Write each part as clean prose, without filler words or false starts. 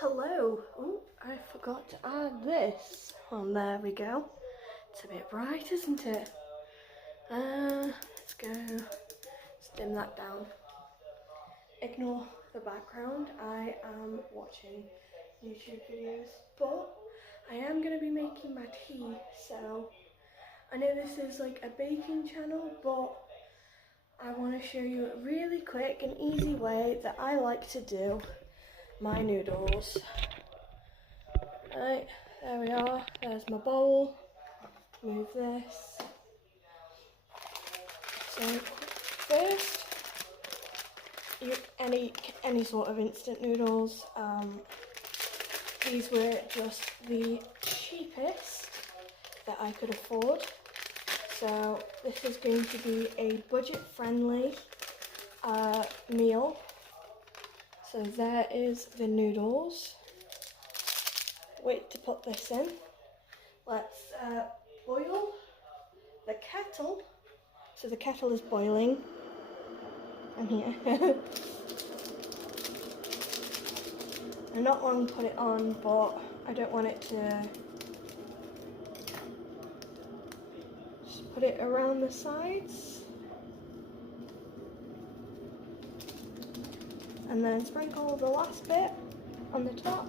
Hello. Oh, I forgot to add this. Oh, there we go. It's a bit bright, isn't it? Let's go. Let's dim that down. Ignore the background. I am watching YouTube videos, but I am going to be making my tea. So I know this is like a baking channel, but I want to show you a really quick and easy way that I like to do my noodles. Right, there we are. There's my bowl. Move this. So first, any sort of instant noodles. These were just the cheapest that I could afford. So this is going to be a budget-friendly meal. So there is the noodles. Wait to put this in. Let's boil the kettle. So the kettle is boiling. I'm here. I'm not long to put it on, but I don't want it to. Just put it around the sides. And then sprinkle the last bit on the top.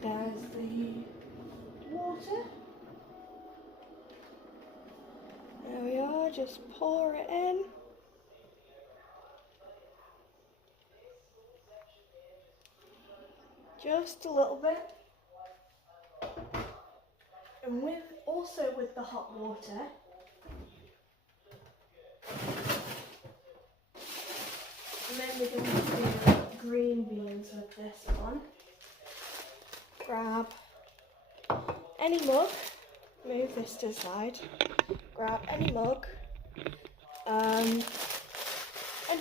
There's the water. There we are, just pour it in. Just a little bit. And with the hot water, and then we're going to do green beans with this one. Grab any mug, move this to the side, grab any mug, and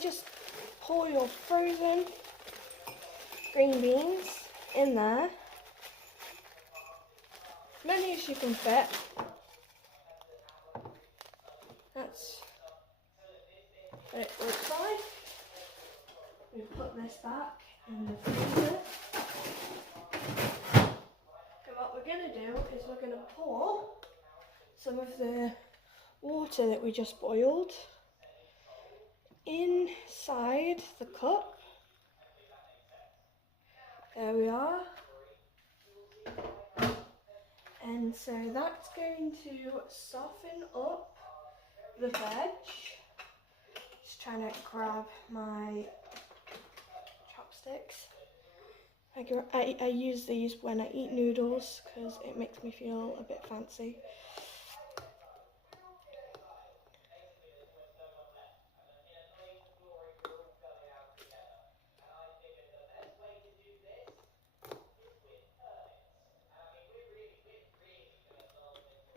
just pour your frozen green beans in there, as many as you can fit. That's what it looks like. We put this back in the freezer. And what we're going to do is we're going to pour some of the water that we just boiled inside the cup. There we are. And so that's going to soften up the veg. Just trying to grab my chopsticks. I use these when I eat noodles because it makes me feel a bit fancy.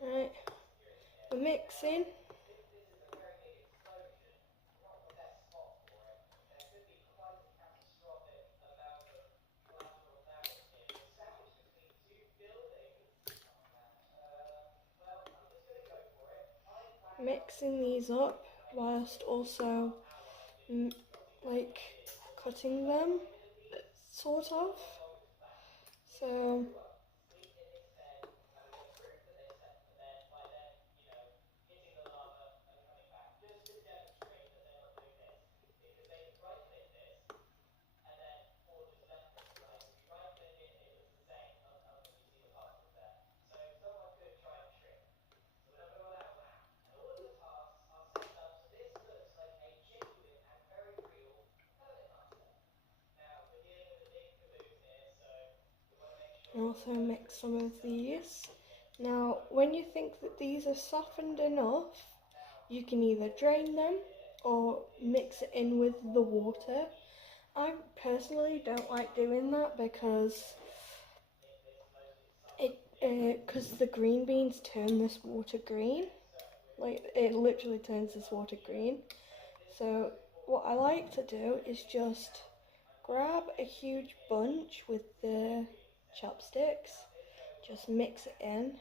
Right, we're mixing. Mixing these up whilst also like cutting them, sort of. So also mix some of these. Now, when you think that these are softened enough, you can either drain them or mix it in with the water. I personally don't like doing that because the green beans turn this water green. Like, it literally turns this water green. So what I like to do is just grab a huge bunch with the chopsticks, just mix it in.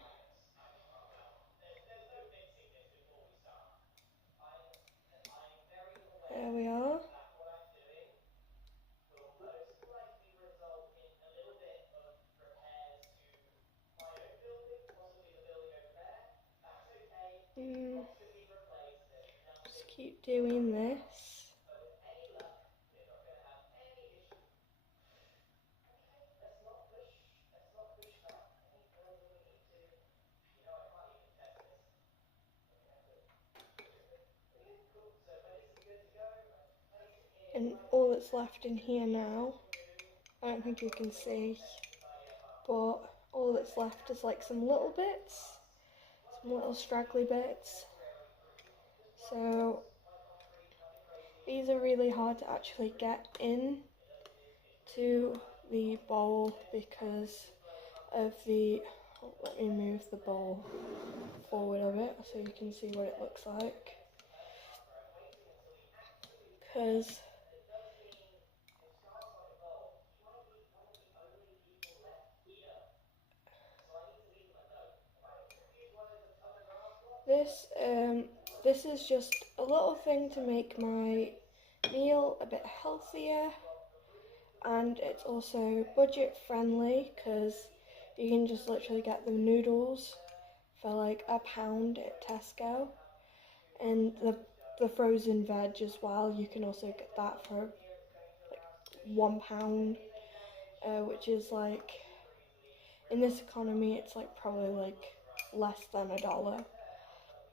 There we are. doing this. And all that's left in here now, I don't think you can see, but all that's left is like some little bits, some little straggly bits. So these are really hard to actually get in to the bowl because of the, let me move the bowl forward a bit so you can see what it looks like. Because this is just a little thing to make my meal a bit healthier, and it's also budget friendly because you can just literally get the noodles for like £1 at Tesco, and the frozen veg as well. You can also get that for like £1, which is like, in this economy, it's like probably like less than $1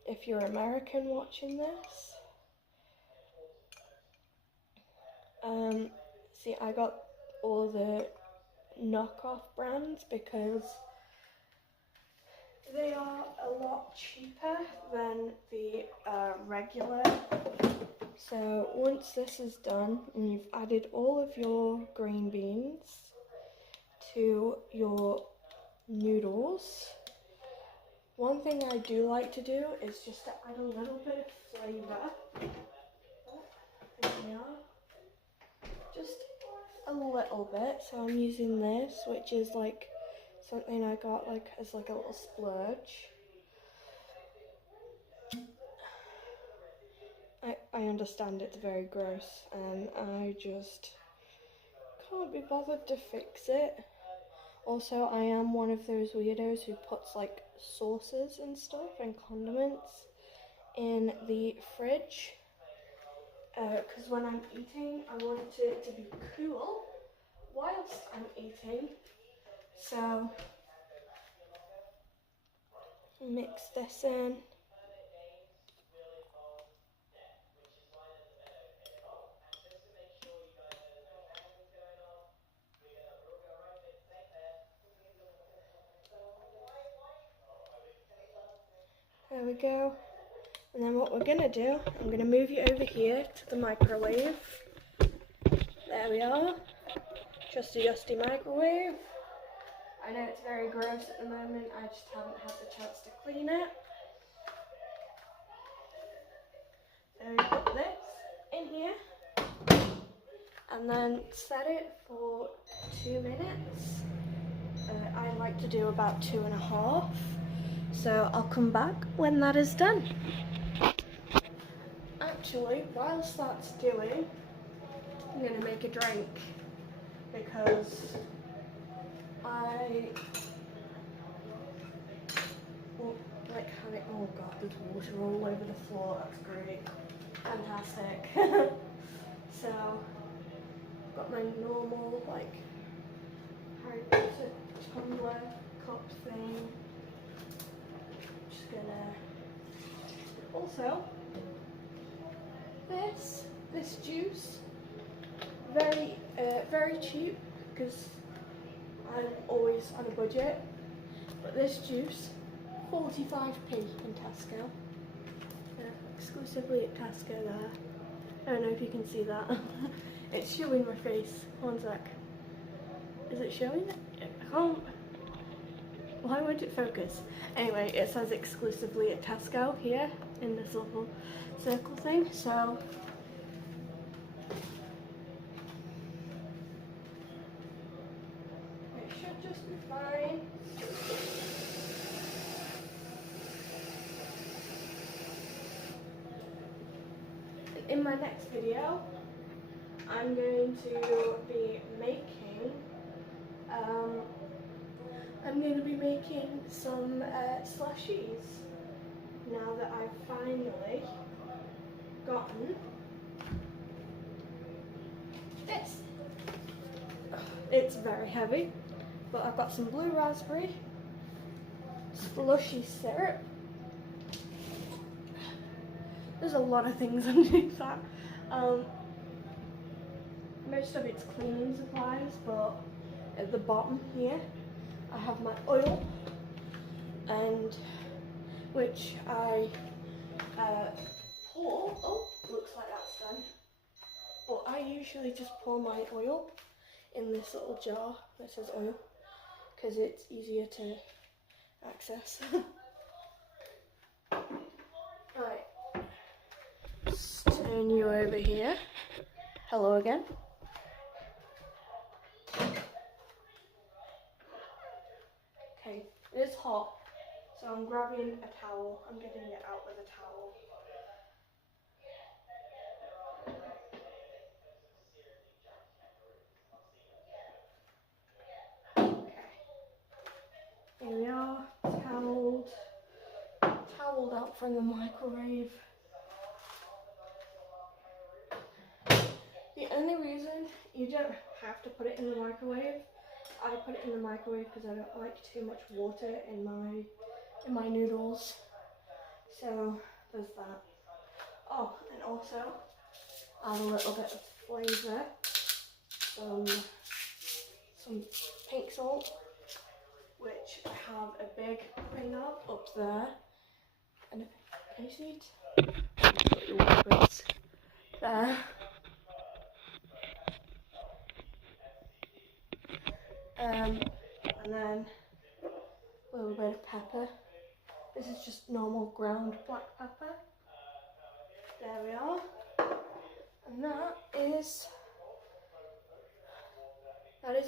if you're American watching this. See, I got all the knockoff brands because they are a lot cheaper than the regular. So once this is done and you've added all of your green beans to your noodles, one thing I do like to do is just to add a little bit of flavour. There we are. Just a little bit. So I'm using this, which is like something I got like as like a little splurge. I understand it's very gross and I just can't be bothered to fix it. Also, I am one of those weirdos who puts like sauces and stuff and condiments in the fridge because when I'm eating I want it to be cool whilst I'm eating. So mix this in. There we go. And then what we're gonna do, I'm gonna move you over here to the microwave. There we are. Trusty microwave. I know it's very gross at the moment, I just haven't had the chance to clean it. So we put this in here and then set it for 2 minutes. I like to do about 2.5. So I'll come back when that is done. Actually, whilst that's doing, I'm going to make a drink because I like having, oh god, there's water all over the floor, that's great, fantastic. So, got my normal like Harry Potter tumbler cup thing. Just gonna, also, this juice, very cheap because I'm always on a budget, but this juice, 45p in Tesco, exclusively at Tesco there. I don't know if you can see that. It's showing my face, one sec. Is it showing it? I can't, why won't it focus? Anyway, it says exclusively at Tesco here in this little circle thing, so it should just be fine. In my next video, I'm going to be making some slushies now that I've finally gotten this. It's very heavy, but I've got some blue raspberry, slushy syrup. There's a lot of things underneath that. Most of it's cleaning supplies, but at the bottom here I have my oil, and which I pour. Oh, looks like that's done. But I usually just pour my oil in this little jar that says oil because it's easier to access. Right, let's turn you over here. Hello again. Okay, it is hot, so I'm grabbing a towel. I'm getting it out with a towel. Okay, here we are, toweled out from the microwave. The only reason you don't have to put it in the microwave, I put it in the microwave because I don't like too much water in my noodles. So there's that. Oh, and also add a little bit of flavour, some pink salt, which I have a big thing of up there. And can you see it? Put your words there. And then a little bit of pepper. This is just normal ground black pepper. There we are. And that is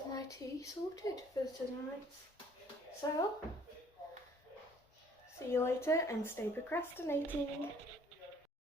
my tea sorted for tonight. So, see you later and stay procrastinating.